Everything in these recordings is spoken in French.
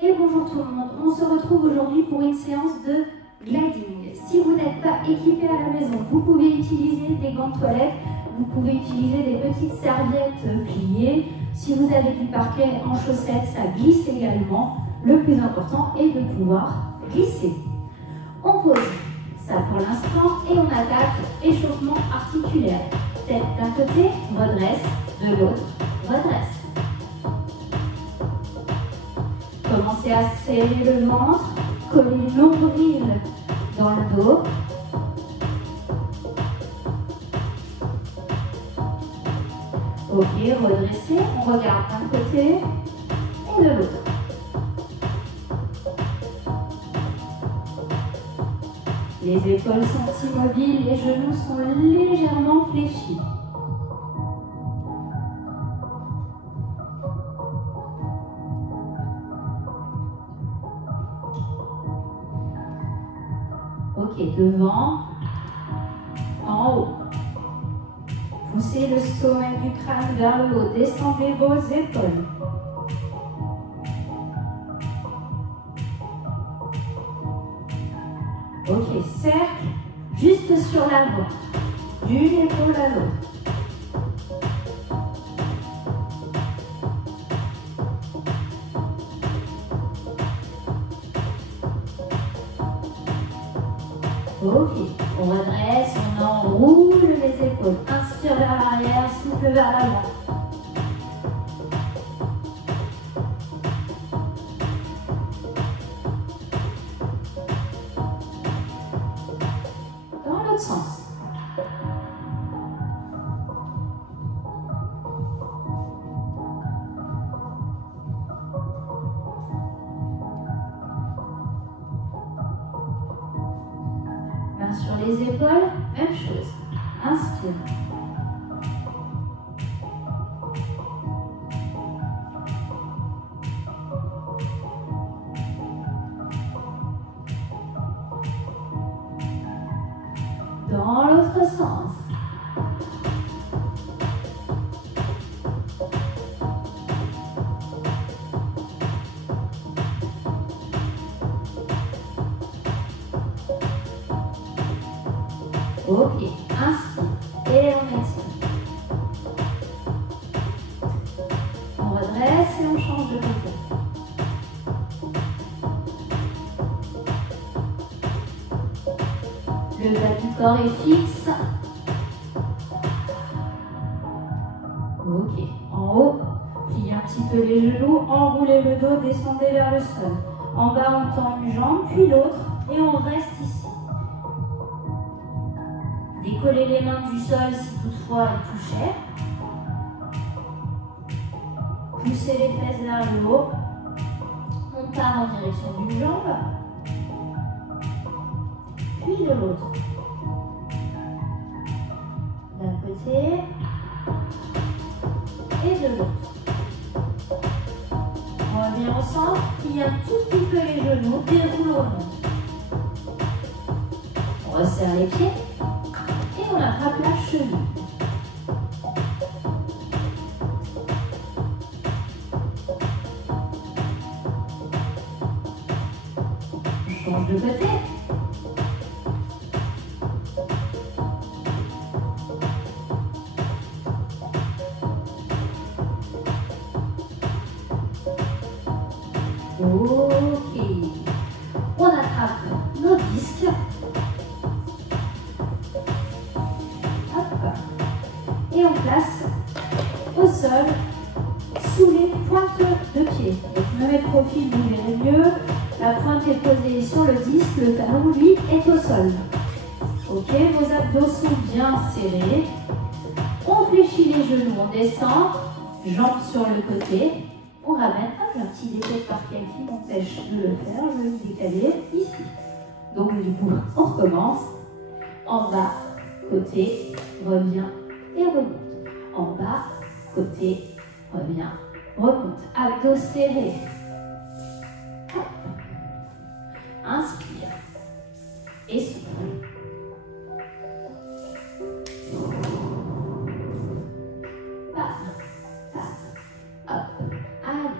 Et bonjour tout le monde, on se retrouve aujourd'hui pour une séance de gliding. Si vous n'êtes pas équipé à la maison, vous pouvez utiliser des gants de toilette, vous pouvez utiliser des petites serviettes pliées. Si vous avez du parquet en chaussettes, ça glisse également. Le plus important est de pouvoir glisser. On pose ça pour l'instant et on attaque échauffement articulaire. Tête d'un côté, redresse, de l'autre, redresse. Commencez à serrer le ventre, coller le nombril dans le dos. Ok, redressez, on regarde d'un côté et de l'autre. Les épaules sont immobiles, les genoux sont légèrement fléchis. Ok, devant, en haut. Poussez le sommet du crâne vers le haut, descendez vos épaules. Ok, cercle, juste sur l'avant, d'une épaule à l'autre. Ok, on redresse, on enroule les épaules. Inspire vers l'arrière, souffle vers l'avant. Dans l'autre sens. Main sur les épaules, même chose. Inspire. Dans l'autre sens. Ok, inspire et on étire. On redresse et on change de côté. Le bas du corps est fixe. Ok, en haut, pliez un petit peu les genoux, enroulez le dos, descendez vers le sol. En bas, on tend une jambe, puis l'autre, et on reste ici. Décollez les mains du sol si toutefois elles touchaient. Poussez les fesses vers le haut. On part en direction d'une jambe, puis de l'autre. D'un côté et de l'autre. On revient au centre, plie un tout petit peu les genoux, déroule, remonte. On resserre les pieds. On attrape la cheville. On change de côté. Ok. On attrape nos disques. Et on place au sol sous les pointes de pied. Donc je me mets de profil, vous verrez mieux. La pointe est posée sur le disque, le talon lui est au sol. Ok, vos abdos sont bien serrés. On fléchit les genoux, on descend, jambes sur le côté. On ramène, hop, un petit décalé de parquet qui m'empêche de le faire. Je vais le décaler ici. Donc du coup, on recommence. En bas, côté, revient. Et remonte. En bas, côté, revient, remonte. Abdos serrés. Hop. Inspire. Et souffle. Bam, bam, hop. Allez.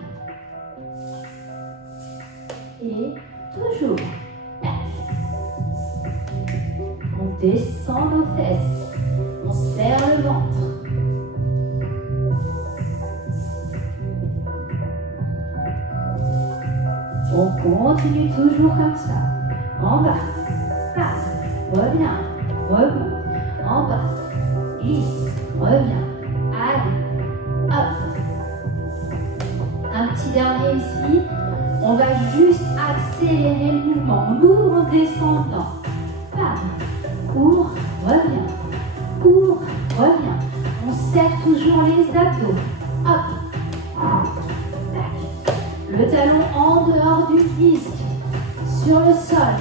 toujours. On descend nos fesses. On serre le ventre. On continue toujours comme ça. En bas. Passe. Reviens. Remonte. En bas. Glisse. Reviens. Allez. Hop. Un petit dernier ici. On va juste accélérer le mouvement. On ouvre en descendant. Passe. Ouvre. Reviens. Ouvre. Reviens. On serre toujours les abdos. Hop. Le talon en dehors du disque, sur le sol.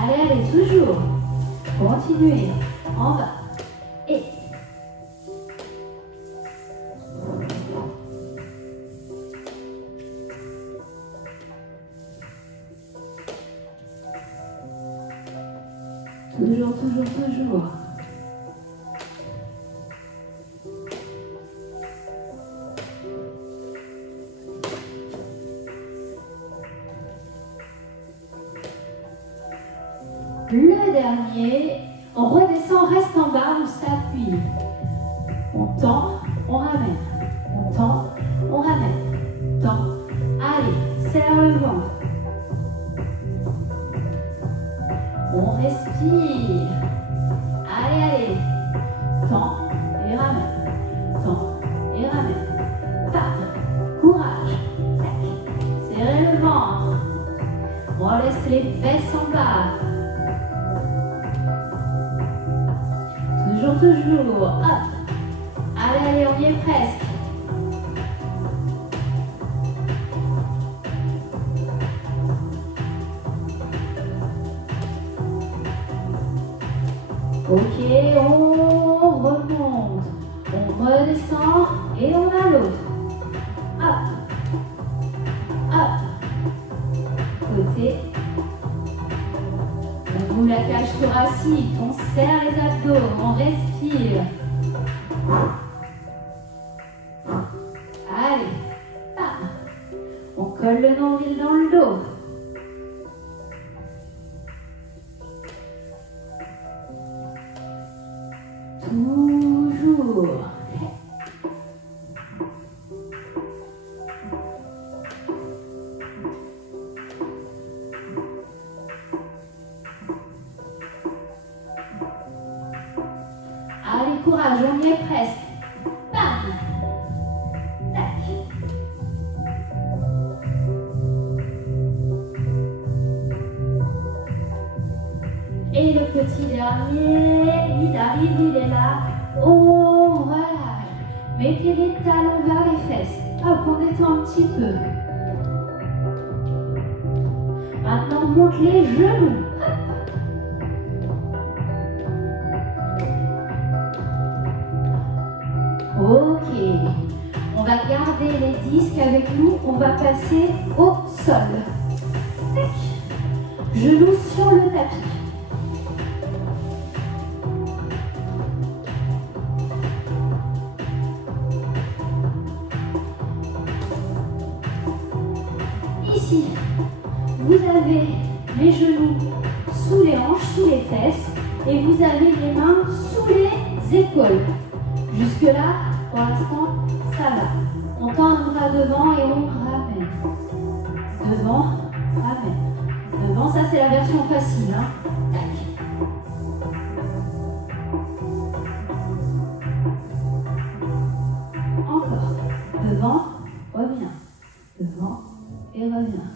Allez, allez, toujours. Continuez. En bas. Et. Toujours, toujours, toujours. Le dernier, on redescend, reste en bas, on s'appuie. On tend, on ramène. On tend, on ramène. Tend. Allez, serre le ventre. On respire. Allez, allez. Tend et ramène. Tend et ramène. Tac. Courage. Tac. Serrez le ventre. On laisse les fesses en bas. Toujours, toujours. Hop. Allez, allez, on y est presque. Ok, on remonte, on redescend et on a l'autre. Hop, hop, côté. On ouvre la cage thoracique, on serre les abdos, on respire. Allez, bam. On colle le nombril dans le dos. Toujours. Allez, courage, on y est presque. Bam. Tac. Et le petit dernier, il arrive, il est là. On relâche. Mettez les talons vers les fesses. Hop, on détend un petit peu. Maintenant, on monte les genoux. Hop. Ok. On va garder les disques avec nous. On va passer au sol. Tac. Genoux sur le tapis. Ici, vous avez les genoux sous les hanches, sous les fesses, et vous avez les mains sous les épaules. Jusque-là, pour l'instant, ça va. On tend un bras devant et on ramène. Devant, ramène. Devant, ça c'est la version facile. Hein. Tac. Encore. Devant, reviens. Devant et reviens.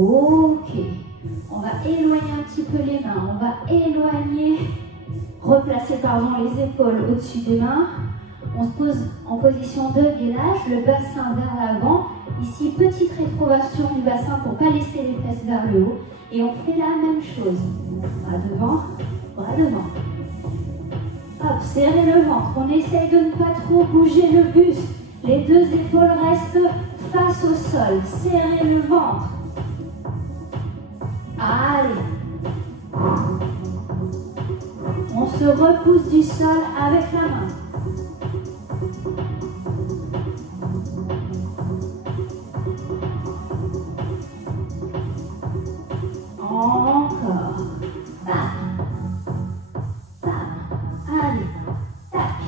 Ok, on va éloigner un petit peu les mains, on va éloigner, replacer les épaules au-dessus des mains. On se pose en position de gainage, le bassin vers l'avant. Ici, petite rétroversion du bassin pour ne pas laisser les fesses vers le haut. Et on fait la même chose. Bras devant, bras devant. Hop, serrez le ventre. On essaye de ne pas trop bouger le buste. Les deux épaules restent face au sol. Serrez le ventre. Allez. On se repousse du sol avec la main. Encore. Bam. Bam. Allez. Tac.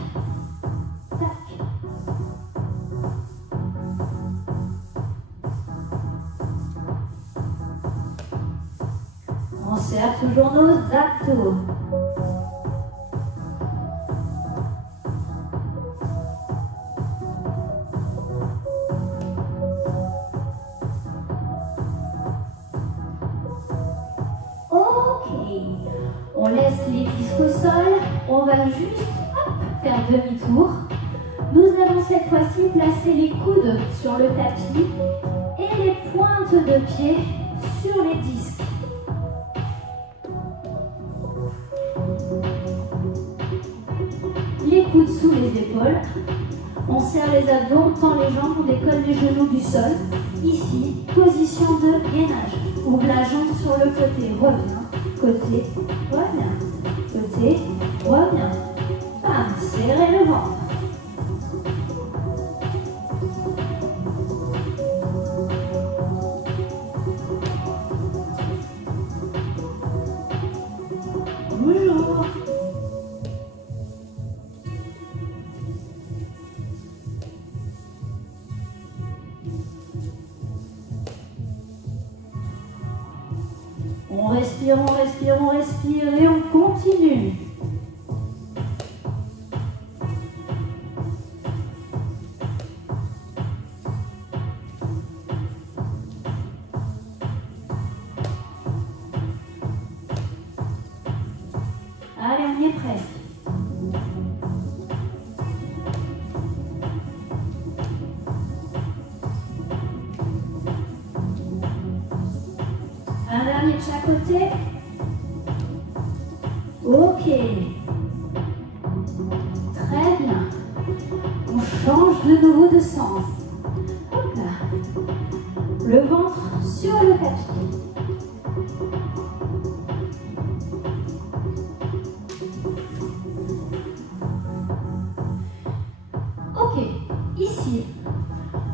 Tac. On serre toujours nos abdos. On laisse les disques au sol, on va juste faire demi-tour. Nous allons cette fois-ci placer les coudes sur le tapis et les pointes de pied sur les disques. Les coudes sous les épaules. On serre les abdos, on tend les jambes, on décolle les genoux du sol. Ici, position de gainage. Ouvre la jambe sur le côté, reviens. Côté, reviens. Côté, reviens. Bam, serrez le ventre. Toujours. On respire, on respire, on respire et on continue. Allez, on y est presque. Un dernier de chaque côté. Ok. Très bien. On change de nouveau de sens. Hop là. Le ventre sur le tapis. Ok. Ici,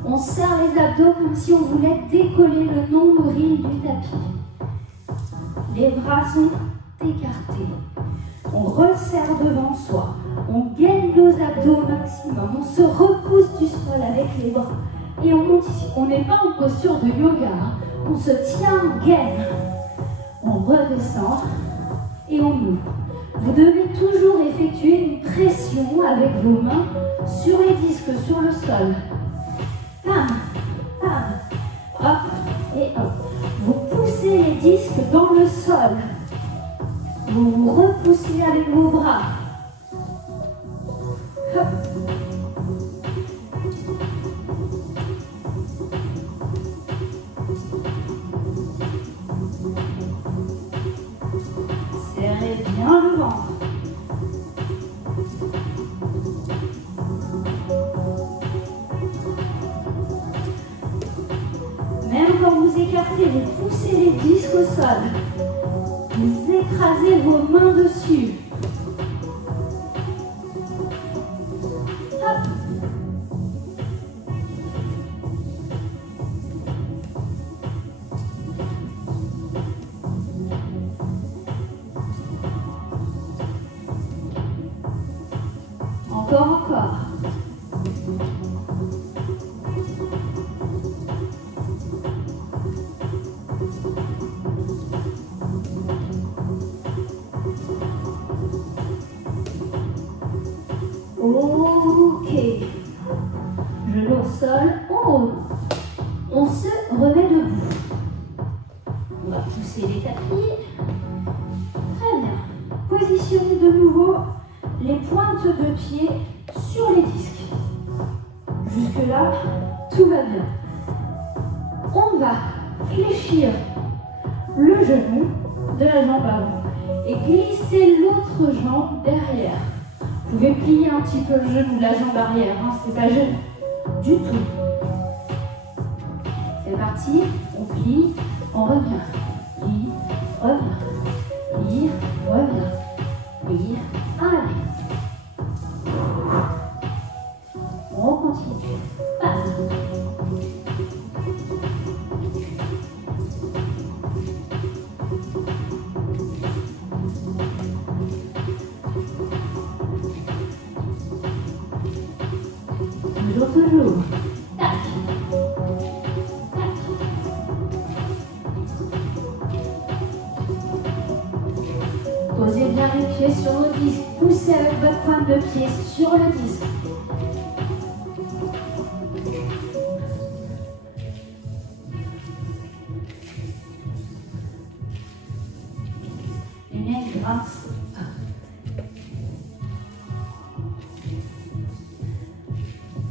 on serre les abdos comme si on voulait décoller le nombril du tapis. Les bras sont écartés. On resserre devant soi. On gaine nos abdos au maximum. On se repousse du sol avec les bras. Et on monte ici. On n'est pas en posture de yoga. Hein. On se tient en gaine. On redescend et on ouvre. Vous devez toujours effectuer une pression avec vos mains sur les disques, sur le sol. Pam, pam, hop et hop. Vous poussez les disques dans le sol. Vous vous repoussez avec vos bras. Hop. Serrez bien le ventre. Même quand vous écartez, vous poussez les disques au sol. Vous écrasez vos mains dessus. Hop. Encore. Ok. Genou au sol. Oh. On se remet debout. On va pousser les tapis. Très bien. Positionnez de nouveau les pointes de pied sur les disques. Jusque-là, tout va bien. On va fléchir le genou de la jambe avant et glisser l'autre jambe derrière. Vous pouvez plier un petit peu le genou, la jambe arrière, hein, c'est pas gênant du tout. C'est parti, on plie, on revient. Plie, revient. Plie, revient. Plie, allez. On continue. Passe. Toujours. Tac. Tac. Posez bien les pieds sur le disque. Poussez avec votre pointe de pied sur le disque. Les mains grincent.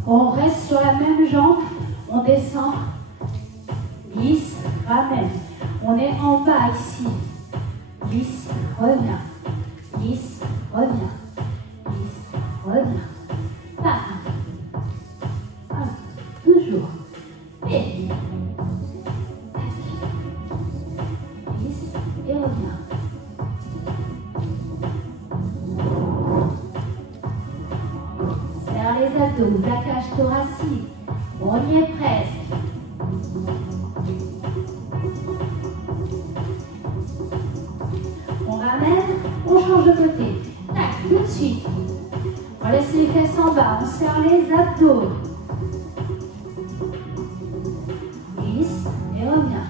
On reste sur la même jambe, on descend, glisse, ramène. On est en bas ici. Glisse, revient. Glisse, revient. Glisse, revient. Bam. Toujours. Et glisse et revient. Les abdos, la cage thoracique, on y est presque. On ramène, on change de côté. Tac, tout de suite. On laisse les fesses en bas, on serre les abdos. Glisse et revient.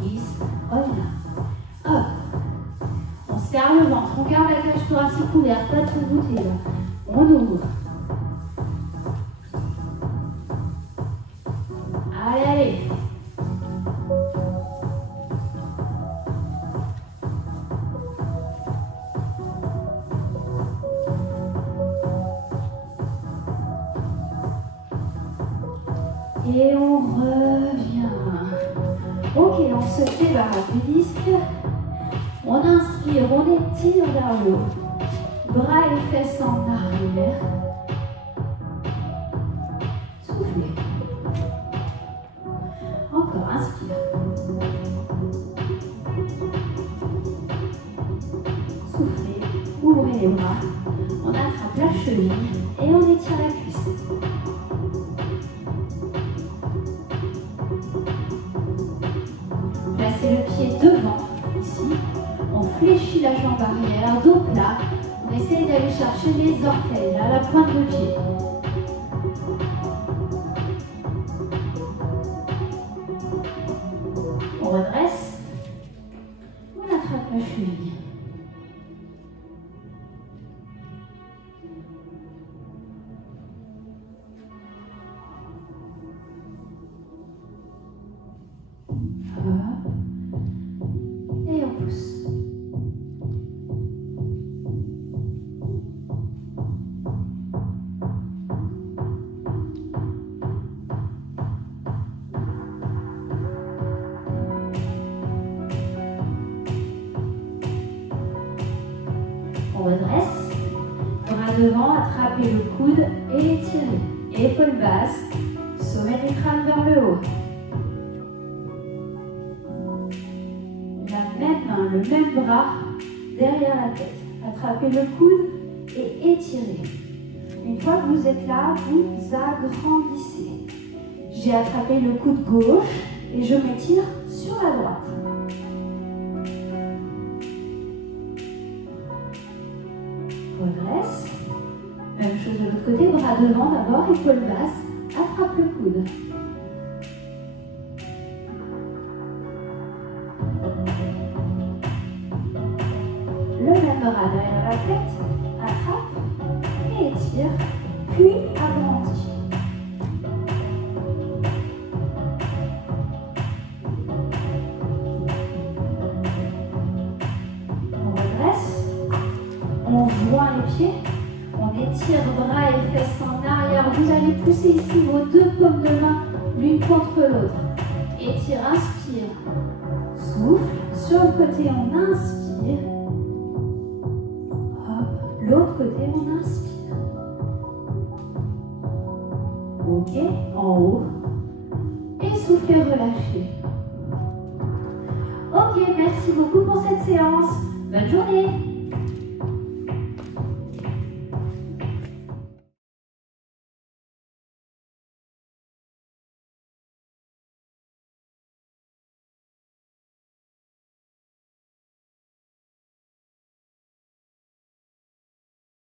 Glisse, revient. Hop. On serre le ventre, on garde la cage thoracique ouverte, pas trop voûtée là. On ouvre. Allez, allez. Et on revient. Ok, on se débarrasse du disque. On inspire, on étire vers le haut. Bras et fesses en arrière. Soufflez. Encore, inspire. Soufflez, ouvrez les bras. On attrape la cheville et on étire la cuisse. Placez le pied devant, ici. On fléchit la jambe arrière, dos plat. On essaye d'aller chercher les orteils à la pointe de pied. On redresse, on attrape la cheville. Hop. Et on pousse. On redresse, bras devant, attrapez le coude et étirez. Épaules basses, sommet du crâne vers le haut. La même main, le même bras derrière la tête. Attrapez le coude et étirez. Une fois que vous êtes là, vous agrandissez. J'ai attrapé le coude gauche et je m'étire sur la droite. Redresse. Même chose de l'autre côté, bras devant d'abord, épaule basse, attrape le coude. Le même bras derrière la tête, attrape et étire, puis agrandit. On redresse, on joint les pieds. On étire bras et fesses en arrière. Vous allez pousser ici vos deux paumes de main l'une contre l'autre. Étire, inspire. Souffle. Sur le côté, on inspire. Hop. L'autre côté, on inspire. Ok, en haut. Et soufflez, relâchez. Ok, merci beaucoup pour cette séance. Bonne journée.